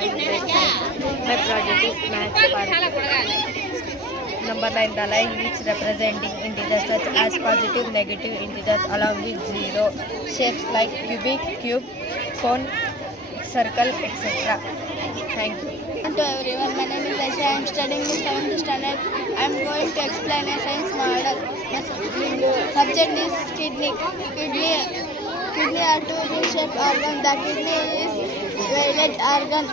and great science. My project is maths part. Number 9. The line which representing integers such as positive, negative integers along with zero. Shapes like cubic, cube, cone, circle, etc. Thank you. Hello everyone, my name is Aisha. I am studying in 7th standard. I am going to explain a science model. My subject is kidney. Kidney are two ring-shaped organ. The kidney is violet organ.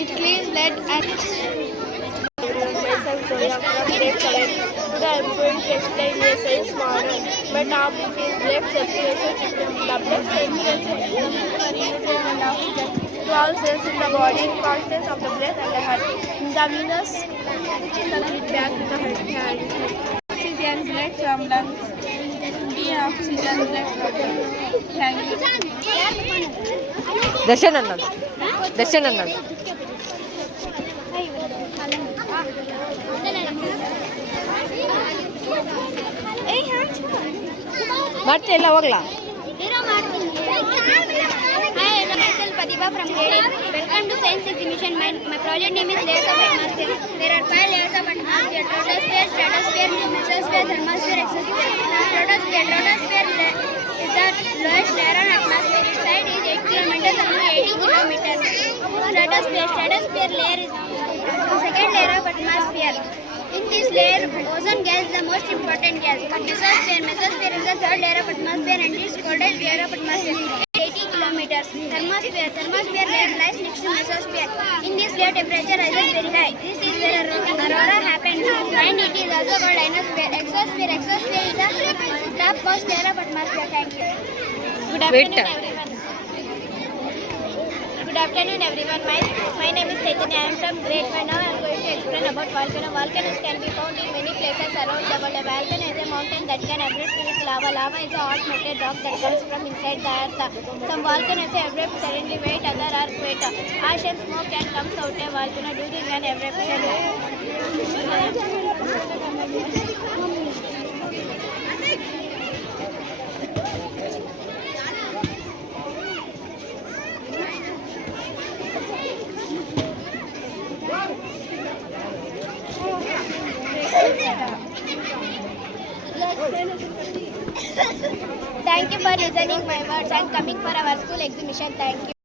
It cleans blood and Myself Zoya from grade 7. Today I am going to explain a science model. My topic is blood circulation system. The blood circulation system is movement of oxygen to all cells in the body, constant of the breath and the heart. In the venous, which is the feedback to the heart. Oxygen blood from lungs. B oxygen blood from lungs. Thank you. Darshan ಅನ್ನೋದು ಮಾಡ್ತಿಲ್ಲ ಹೋಗ್ಲಾ myself Padiba from grade 8. Welcome to science exhibition. My project name is layers of atmosphere. There are 5 layers of atmosphere: troposphere, stratosphere, mesosphere, thermosphere, exosphere. Troposphere is the lowest layer on atmosphere. Its height is 8 kilometers up to 80 kilometers. Stratosphere layer is the second layer of atmosphere. In this layer, ozone gas is the most important gas. Mesosphere is the third layer of atmosphere and is coldest layer of atmosphere. 80 kilometers. Thermosphere layer lies next to mesosphere. In this layer, temperature rises very high. This is where aurora happens, and it is also called ionosphere. Exosphere is the topmost layer of atmosphere. Thank you. Good afternoon, everyone. Good afternoon, everyone. My name is Chaitanya. I am from grade 5. Now I am going to explain about volcano. Volcanoes can be found in many places around the world. A volcano is a mountain that can erupt with lava. Lava is a hot melted rock that comes from inside the earth. Some volcanoes erupt suddenly, wait, other are quiet. Ash and smoke can come out a volcano during an eruption. Thank you for listening my words and coming for our school exhibition. Thank you.